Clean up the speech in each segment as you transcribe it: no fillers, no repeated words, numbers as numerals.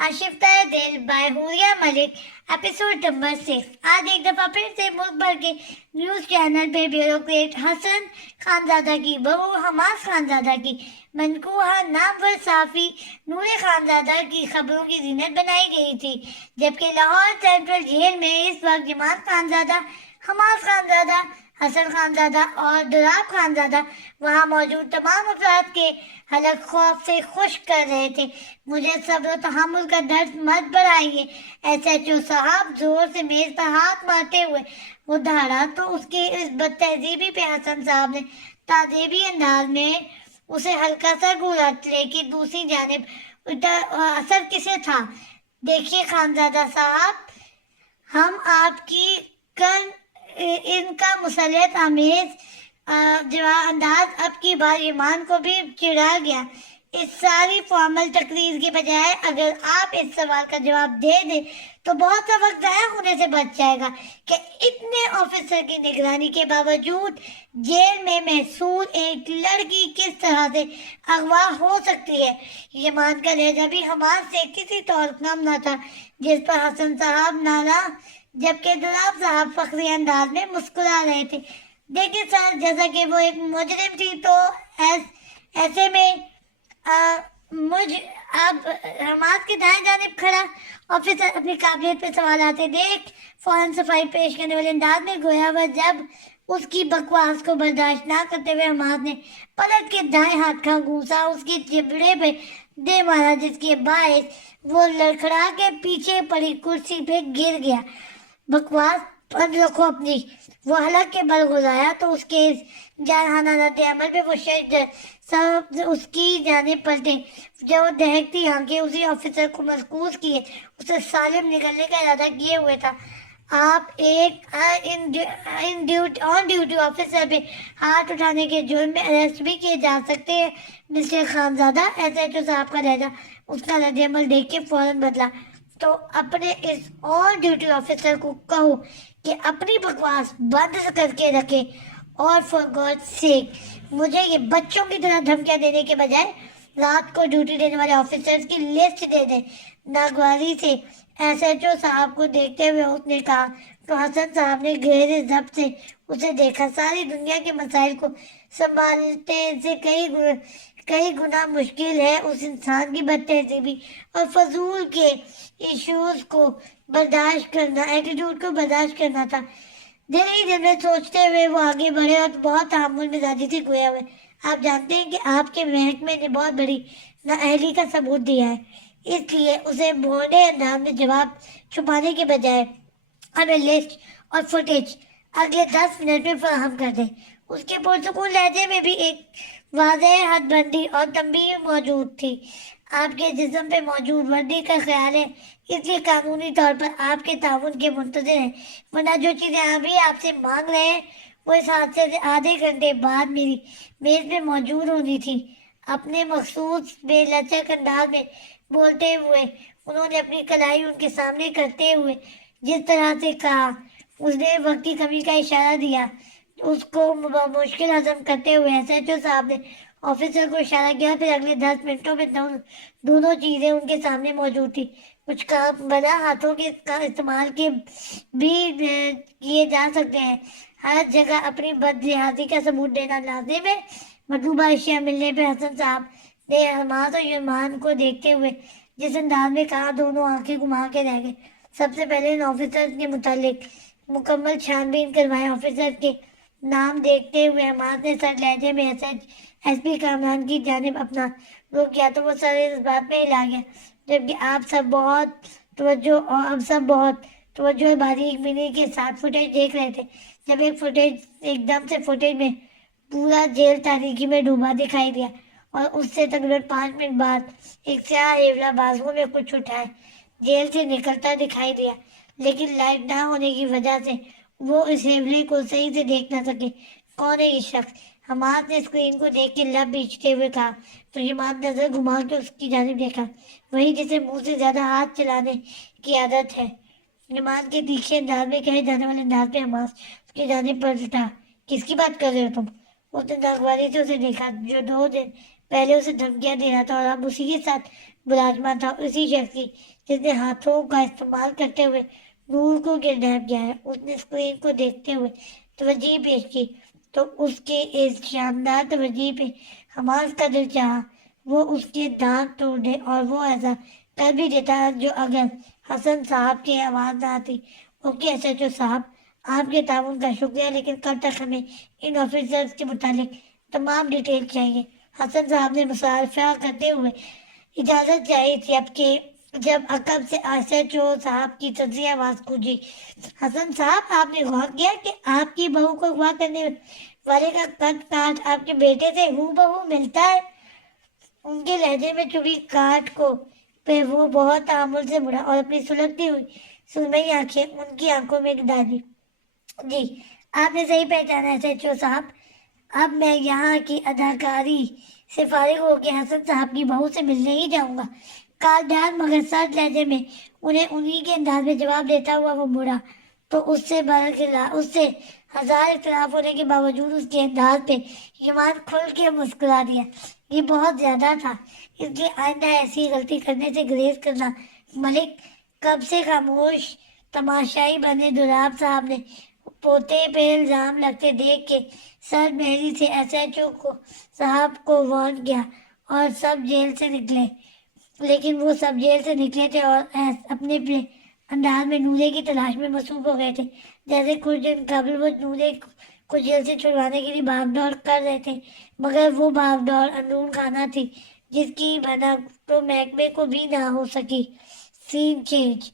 आशिफ्ता Dil by Hooria Malik, episode number 6। आज एक दफा फिर से मुल्क भर के न्यूज चैनल पे ब्यूरोक्रेट हसन खानजादा की बहू हमास खानजादा की मनकूहा नामवर साफी नूरे खानजादा की खबरों की जीनत बनाई गई थी, जबकि लाहौर सेंट्रल जेल में इस वक्त जमात खानजादा, हमास खानजादा, हसन खानजादा और दुराब खानजादा वहां मौजूद तमाम अफराद के हलक खौफ से खुश कर रहे थे। मुझे सब्र तहम्मुल का दर्द मत बढ़ाइए, एसएचओ साहब जोर से मेज पर हाथ मारते हुए वो दहाड़ा तो उसकी इस बदतहजीबी पे हसन साहब ने तादेबी अंदाज में उसे हल्का सा घूरा, लेकिन दूसरी जानिब असर किसे था। देखिए खानजादा साहब, हम आपकी कर इनका मुसलत आमेज जवाब अंदाज अब की बार ईमान को भी चिढ़ा गया। इस सारी फॉर्मल तकरीर के बजाय अगर आप इस सवाल का जवाब दे दें तो बहुत सा वक्त ज़ाया होने से बच जाएगा कि इतने ऑफिसर की निगरानी के बावजूद जेल में महसूर एक लड़की किस तरह से अगवा हो सकती है। ईमान का लहजा भी हमारे से किसी तौर कम न था, जिस पर हसन साहब नारा जबकि दुलाब साहब फखरी अंदाज में मुस्कुरा रहे थे। देखिए सर, जैसा कि वो एक मुजरिम थी तो ऐसे में मुझ अब हमास के दाएं जानिब खड़ा ऑफिसर अपनी काबिलियत पे सवाल आते देख फौरन सफाई पेश करने वाले अंदाज में गोया वह जब उसकी बकवास को बर्दाश्त ना करते हुए हमास ने पलट के दाएं हाथ का घूसा उसकी जिबड़े पे दे मारा, जिसके बायस वो लड़खड़ा के पीछे पड़ी कुर्सी पे गिर गया। बकवास बंद रखो अपनी, वो हलक के बल गुजारा तो उसके इस जानहाना रद्द अमल पे वो सब उसकी जानिब पलटे। जब वो दहकती आंखें उसी ऑफिसर को मजकूस किए उसे सालिम निकलने का इरादा किए हुए था। आप एक ऑन ड्यूटी ऑफिसर पे हाथ उठाने के जुर्म में अरेस्ट भी किए जा सकते हैं मिस्टर खानजादा। एसएचओ साहब का लहजा उसका रद्द अमल देख के फौरन बदला। तो अपने इस ऑन ड्यूटी ऑफिसर को कहो कि अपनी बकवास बंद करके रखे और फॉर गॉड सेक मुझे ये बच्चों की तरह धमकियां देने के बजाय रात को ड्यूटी देने वाले ऑफिसर्स की लिस्ट दे दे। नागवारी से एसएचओ साहब को देखते हुए उसने कहा तो हसन साहब ने गहरे जब्त से उसे देखा। सारी दुनिया के मसाइल को संभालते से कई गुना मुश्किल है उस इंसान की बदतहजीबी और फजूल के इश्यूज को बर्दाश्त करना, एटीट्यूड को बर्दाश्त करना था। धीरे धीरे सोचते हुए वो आगे बढ़े और बहुत तहम्मुल मिजाजी से गोया हुए। आप जानते हैं कि आपके महकमे ने बहुत बड़ी नाअहली का सबूत दिया है, इसलिए उसे भोले अंदाज में जवाब छुपाने के बजाय हमें लिस्ट और फुटेज अगले 10 मिनट में फराहम कर दें। उसके पुरसुकून लहजे में भी एक वाज़ेह हदबंदी और तंबीह मौजूद थी। आपके जिस्म पे मौजूद वर्दी का ख्याल है, इसलिए कानूनी तौर पर आपके ताउन के मुंतज़िर हैं, वरना जो चीज़ें अभी आपसे मांग रहे हैं वो इस हादसे से आधे घंटे बाद मेरी मेज पे मौजूद होनी थी। अपने मखसूस बेलचक अंदाज में बोलते हुए उन्होंने अपनी कलाई उनके सामने करते हुए जिस तरह से कहा, उसने वक्त की कमी का इशारा दिया। उसको मुश्किल हजम करते हुए एसएचओ साहब ने ऑफिसर को इशारा किया। फिर अगले 10 मिनटों में दोनों चीजें उनके सामने मौजूद थी। कुछ काम बना हाथों के इस्तेमाल के भी किए जा सकते हैं। हर जगह अपनी बदलिहाजी का सबूत देना लाजिम है। मतलूबा अशिया मिलने पे हसन साहब ने हमास और ईमान को देखते हुए जिस अंदाज में कहा, दोनों आंखें घुमा के रह गए। सबसे पहले इन ऑफिसर्स के मुतालिक मुकम्मल छानबीन करवाए। ऑफिसर के नाम देखते हुए हमास ने सर लहजे में एसपी कामरान की जानिब अपना रुख किया तो वो सर इस बात में हिला गया, जबकि आप सब बहुत तवज्जो बारीक बिनी के साथ फुटेज देख रहे थे। जब एकदम से फुटेज में पूरा जेल तारीकी में डूबा दिखाई दिया और उससे तकरीबन 5 मिनट बाद एक स्याह हेवला बाजुओं में कुछ उठाए जेल से निकलता दिखाई दिया, लेकिन लाइट ना होने की वजह से वो इस हेवले को सही से देख ना सके। कौन है ये शख्स? हमाद ने स्क्रीन को देख के लब बीचते हुए कहा तो हिमाद नजर घुमा के उसकी जानिब देखा, वही जिसे मुंह से ज्यादा हाथ चलाने की आदत है। हिमाद के तीखे अंदाज में कहे जाने वाले अंदाज में हमाद उसकी जानिब पलटा। किसकी बात कर रहे हो तुम? उसने नागवारी से उसे देखा जो 2 दिन पहले उसे धमकियां दे रहा था और अब उसी के साथ विराजमान था, उसी शख्स की जिसने हाथों का इस्तेमाल करते हुए नूर को किडनैप किया है। उसने स्क्रीन को देखते हुए तवज्जो पेश की तो उसके इस शानदार तवज्जो पे हमास का दिल चाहा वो उसके दांत तोड़ दे, और वो ऐसा कर भी देता जो अगर हसन साहब की आवाज़ ना आती। ओके एसएचओ साहब, आपके ताउन का शुक्रिया, लेकिन कल तक हमें इन ऑफिसर्स के मुतालिक तमाम डिटेल चाहिए। हसन साहब ने मुसाफा करते हुए इजाज़त चाहिए थी। जब अकब से एसएचओ साहब की तंज़ी आवाज़ गूंजी, हसन साहब, आपने गौर किया कि आपकी बहू को अगवा करने वाले का कद काट आपके बेटे से हूबहू मिलता है। उनके लहजे में चुभी काट को पे वो बहुत तामुल से मुड़ा और अपनी सुलगती हुई सुरमई आंखें उनकी आंखों में डाली। जी, आपने सही पहचाना एसएचओ साहब। अब मैं यहाँ की अदाकारी से फारिग होकर हसन साहब की बहू से मिलने ही जाऊंगा। कालडार मगर सर्द लहजे में उन्हें उन्हीं के अंदाज में जवाब देता हुआ वो मुड़ा तो उससे हजार इख्तलाफ होने के बावजूद उसके अंदाज पे ईमान खुल के मुस्कुरा दिया। ये बहुत ज्यादा था, इसलिए आइंदा ऐसी गलती करने से गुरेज करना। मलिक कब से खामोश तमाशाई बने दुराब साहब ने पोते पे इल्जाम लगते देख के सर मेहरी से एसएचओ को साहब को वार्न किया और सब जेल से निकले। लेकिन वो सब जेल से निकले थे और अपने अंदाज में नूरे की तलाश में मसरूफ हो गए थे। जैसे कुछ दिन कबल वो नूरे को जेल से छुड़वाने के लिए भागदौड़ कर रहे थे, मगर वो भागदौड़ अंदरून खाना थी जिसकी भनक तो महकमे को भी ना हो सकी। Scene change.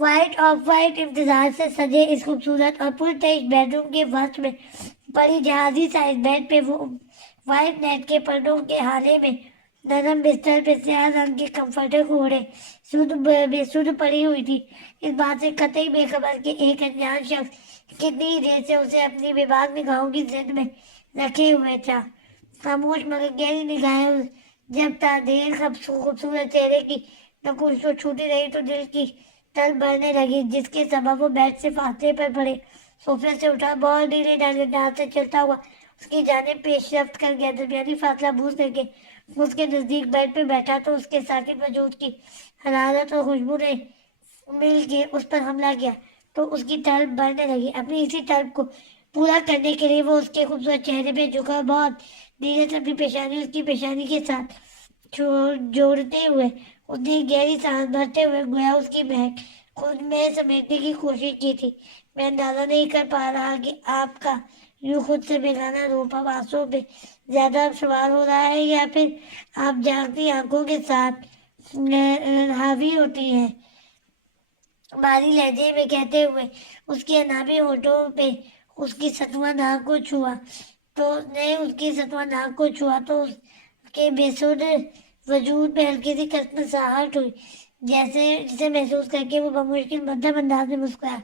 White off white इंतजार से सजे इस खूबसूरत और पुरतश बेडरूम के फर्श में पड़ी जहाजी साइज बेड पे वो व्हाइट नेट के पर्दों के हाले में नरम बिस्तर पे स्याह रंग के कंफर्टर को ओढ़े बेसुध पड़ी हुई थी। इस बात से कतई बेखबर कि एक अनजान शख्स कितनी देर से उसे अपनी बेबाक निगाहों की जिद में रखे हुए था। खामोश मगर गहरी निगाहें जब देर खूबसूरत चेहरे की नकुश तो छूटी रही तो दिल की तल बढ़ने लगी, जिसके सबब वो बेड से फासले पर पड़े सोफे से उठा, बहुत धीरे डाल से चलता हुआ उसकी जानिब पेशरफ्त कर गया। दरमियानी फासला बूझ करके उसके नजदीक बेड पे बैठा तो उसके साकित वजूद की हरारत और खुशबू ने मिल के उस पर हमला किया तो उसकी तलब बढ़ने लगी। अपनी इसी तलब को पूरा करने के लिए वो उसके खूबसूरत चेहरे पे झुका, बहुत धीरे से अपनी पेशानी उसकी पेशानी के साथ जोड़ते हुए उसने गहरी सांस भरते हुए गोया उसकी महक खुद में समेटने की कोशिश की थी। मैं अंदाजा नहीं कर पा रहा कि आपका यूं खुद से बेगाना रूप अब आंसुओं पे ज्यादा सवार हो रहा है या फिर आप जागती आंखों के साथ हावी होती हैं। बारी लहजे में कहते हुए उसके अनाबी होठों पे उसकी सतवा नाक को छुआ तो उसके बेसुध वजूद पे हल्की सी कसमसाहट हुई, जैसे जिसे महसूस करके वो बमुश्किल मध्यम अंदाज में मुस्कुराया।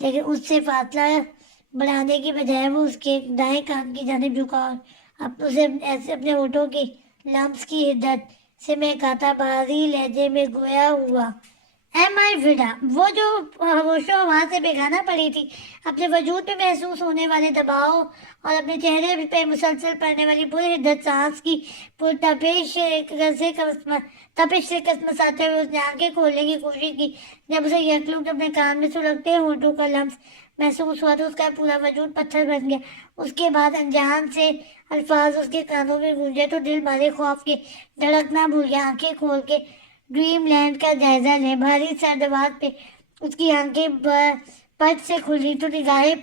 लेकिन उससे फासला बढ़ाने की बजाय वो उसके दाएं कान की जानिब झुका और अब उसे ऐसे अपने होठों की लम्स की हिद्दत से महकाता भारी लहजे में गोया हुआ। एम आई विदा, वो जो होशो वहां से बेगाना पड़ी थी, अपने वजूद पे महसूस होने वाले दबाव और अपने चेहरे पे मुसलसल पड़ने वाली पूरी हिद्दत सांस की तपिश से कसमसाते हुए उसने आंखें खोलने की कोशिश की। जब उसे यकलुक अपने कान में सुलगते होठों का लम्स महसूस हुआ तो उसका पूरा वजूद पत्थर बन गया। उसके बाद अनजान से अल्फाज उसके कानों में गूंजे तो दिल मारे खौफ के धड़कना भूल गया। आंखें खोल के ड्रीम लैंड का जायजा ले। भारी सर्द आवाज पे उसकी आंखें पट से खुली तो निगाहें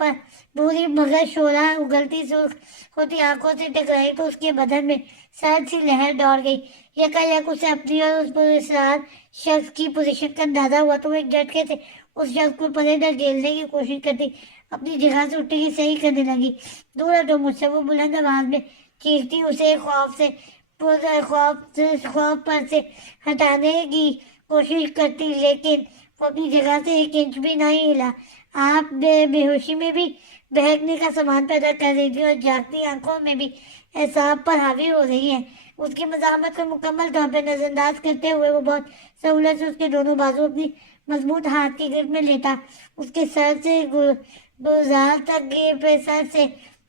पर पूरी मगर शोला उगलती होती आंखों से टकराई तो उसके बदन में सर्द सी लहर दौड़ गई। यकायक उसे अपनी और उस पर इसरार शख्स की पोजीशन का अंदाजा हुआ तो वो एक झटके से उस शख्स को परे धकेलने की कोशिश करती अपनी जगह से उठने की सही करने लगी। दूर हटो मुझसे, वो बुलंद आवाज में चीखती उसे खौफ पर से हटाने की कोशिश करती, लेकिन वो अपनी जगह से एक इंच भी नहीं हिला। आप बेहोशी में भी बहकने का सामान पैदा कर रही थी और जागती आंखों में भी एहसास पर हावी हो रही है। उसकी मज़ाहमत को मुकम्मल तौर पर नजरअंदाज करते हुए वो बहुत सहूलत से उसके दोनों बाजू अपनी मजबूत हाथ की गिरफ्त में लेता उसके सर से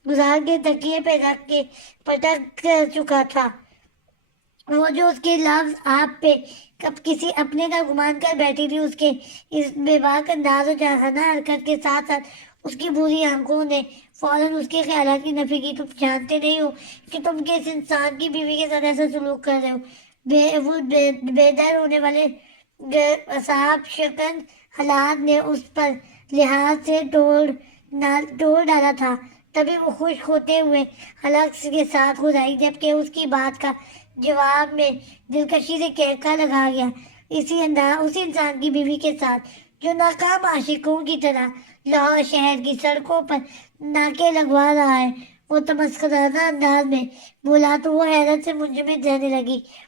गुजार के तकिए पे रख के पटक चुका था। وہ جو اس کے لفظ آپ پہ کب کسی اپنے کا گمان کر بیٹھی تھی، اس کے اس بے باک انداز و جارحانہ حرکت کے ساتھ ساتھ اس کی بری آنکھوں نے فوراً اس کے خیالات کی نفی کی. تم جانتے نہیں ہو کہ تم کس انسان کی بیوی کے ساتھ ایسا سلوک کر رہے ہو. وہ بیدار ہونے والے صاحب شکن حالات نے اس پر لحاظ سے توڑ ڈالا تھا. تبھی وہ خشک ہوتے ہوئے حلق کے ساتھ گزاری، جبکہ اس کی بات کا جواب میں دلکشی سے کہکا لگا گیا. اسی انسان کی بیوی کے ساتھ جو ناکام عاشقوں کی طرح لاہور شہر کی سڑکوں پر ناکے لگوا رہا ہے. وہ تمسخرانہ انداز میں بولا تو وہ حیرت سے منجمد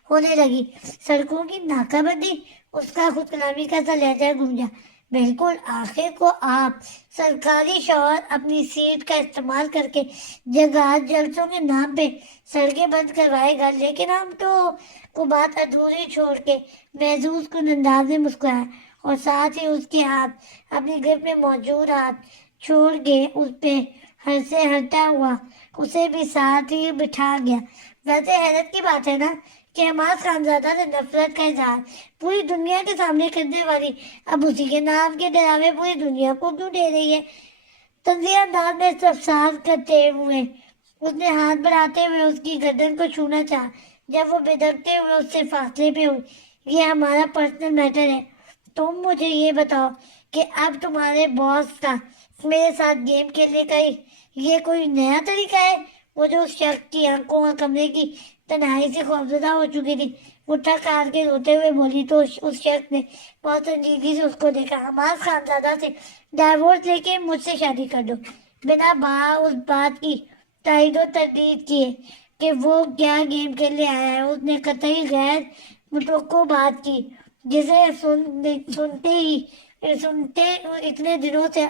ہونے لگی. سڑکوں کی ناکہ بندی؟ اس کا خود کلامی کا سا لہجہ گونجا. بالکل، آخر کو آپ سرکاری شوہر اپنی سیٹ کا استعمال کر کے جلسوں کے نام پہ سڑکیں بند کروائے گا، لیکن ہم تو کو بات ادھوری چھوڑ کے محظوظ کن انداز میں مسکرایا اور ساتھ ہی اس کے ہاتھ اپنی گرفت میں موجود ہاتھ چھوڑ کے اس پہ سے ہٹا ہوا اسے بھی ساتھ ہی بٹھا گیا. ویسے حیرت کی بات ہے نا کہ حماس خانزادہ سے نفرت کا اظہار پوری دنیا کے سامنے کرنے والی اب اسی کے نام کے ڈراوے پوری دنیا کو کیوں دے رہی ہے. تنزیہ انداز میں استفسار کرتے ہوئے اس نے ہاتھ بڑھاتے ہوئے اس کی گردن کو چھونا چاہا. جب وہ بدکتے ہوئے اس سے فاصلے پہ ہوئی. یہ ہمارا پرسنل میٹر ہے. تم مجھے یہ بتاؤ کہ اب تمہارے باس کا میرے ساتھ گیم کھیلنے کا یہ کوئی نیا طریقہ ہے؟ وہ جو اس شخص کی آنکھوں اور کمرے کی تنہائی سے خوفزدہ ہو چکی تھی وہ ٹھک کار کے روتے ہوئے بولی تو اس شخص نے بہت سنجیدگی سے اس کو دیکھا. حماس خانزادہ سے ڈائیورس لے کے مجھ سے شادی کر دو. بنا اس بات کی تائید و تردید کیے کہ وہ کیا گیم کھیلنے آیا ہے، اس نے قطعی غیر متوقع بات کی جسے سنتے اتنے دنوں سے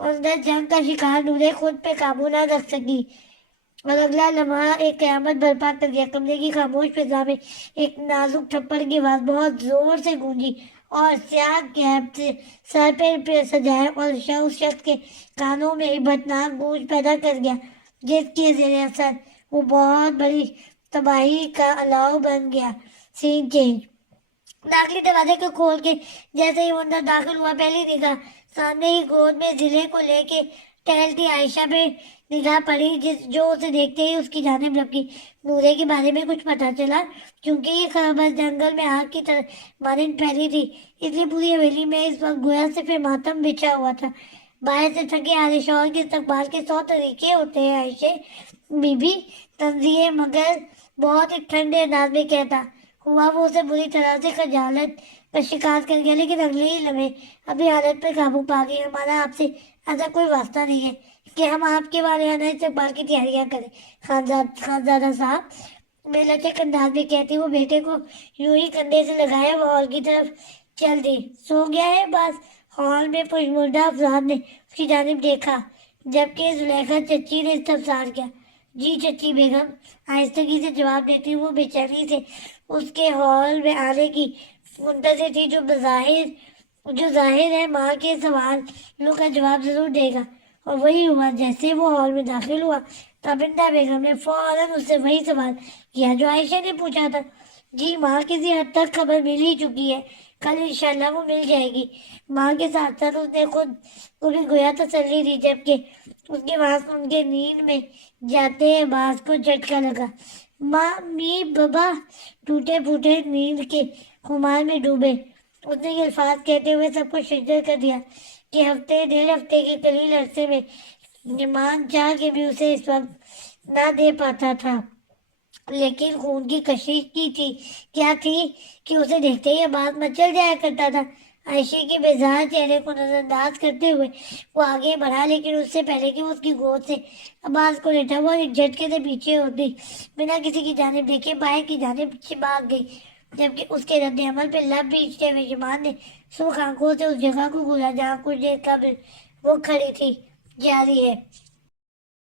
اندر جنگ کا شکار نورے خود پہ قابو نہ رکھ سکی اور اگلا لمحہ ایک قیامت برپا کر دیا. کمرے کی خاموش فضا میں ایک نازک تھپڑ کی آواز بہت زور سے گونجی اور سیاہ کیپ سے سر پہ سجائے اور اس شخص کے کانوں میں عبرتناک گونج پیدا کر گیا جس کے زیر اثر وہ بہت بڑی تباہی کا الاؤ بن گیا. سین چینج. داخلی دروازے کو کھول کے جیسے ہی وہ اندر داخل ہوا، پہلی نگاہ سامنے ہی گود میں ضلع کو لے کے ٹہلتی عائشہ پہ نگاہ پڑی جو اسے دیکھتے ہی اس کی جانب لپکی. نورے کے بارے میں کچھ پتا چلا؟ کیونکہ یہ خبر جنگل میں آگ کی طرح مانند پھیلی تھی، اس لیے پوری حویلی میں اس وقت گویا صرف ماتم بچھا ہوا تھا. باہر سے تھکے آرے شوہر کے استقبال کے 100 طریقے ہوتے ہیں عائشہ بی بی، تنزیہ مگر بہت ایک ٹھنڈے انداز میں کہتا ہوا وہ اسے بری طرح سے خجالت کا شکار کر گیا. لیکن اگلے ہی لمحے ابھی حالت پہ قابو پا گئی. ہمارا آپ سے ایسا کوئی واسطہ نہیں ہے کہ ہم آپ کے والہانہ استقبال کی تیاریاں کریں. خانزادہ صاحب بے لچک انداز میں کہتی وہ بیٹے کو یوں ہی کندھے سے لگایا وہ ہال کی طرف چل دی. سو گیا ہے بس؟ ہال میں پشمردہ افراد نے اس کی جانب دیکھا جبکہ زلیخا چچی نے استفسار کیا. جی چچی بیگم، آہستگی سے جواب دیتی وہ بے چینی سے اس کے ہال میں آنے کی منتظر تھی جو ظاہر ہے ماں کے سوالوں کا جواب ضرور دے گا. اور وہی ہوا. جیسے وہ ہال میں داخل ہوا تابندہ بیگم نے فوراً اس سے وہی سوال کیا جو عائشہ نے پوچھا تھا. جی ماں، کسی حد تک خبر مل ہی چکی ہے، کل انشاءاللہ وہ مل جائے گی. ماں کے ساتھ ساتھ اس نے خود کو بھی گویا تسلی دی جبکہ اس کے پاس ان کے نیند میں جاتے باز کو جھٹکا لگا. ماں می بابا ٹوٹے پھوٹے نیند کے خمار میں ڈوبے. اس نے یہ الفاظ کہتے ہوئے سب کو شجر کر دیا کہ ڈیڑھ ہفتے کے قلیل عرصے میں مان چاہ کے بھی اسے اس وقت نہ دے پاتا تھا. لیکن خون کی کشش کیا تھی کہ اسے دیکھتے ہی عباس مچل جایا کرتا تھا. عائشہ کے بیزار چہرے کو نظر انداز کرتے ہوئے وہ آگے بڑھا، لیکن اس سے پہلے کہ وہ اس کی گود سے عباس کو لیٹا وہ ایک جھٹکے سے پیچھے ہو گئی، بنا کسی کی جانب دیکھے باہر کی جانب بھاگ گئی. جبکہ اس کے رد عمل پہ لب بھیجتے ہوئے شمان نے سرخ آنکھوں سے اس جگہ کو گھورا جہاں کچھ دیر قبل وہ کھڑی تھی. جاری ہے.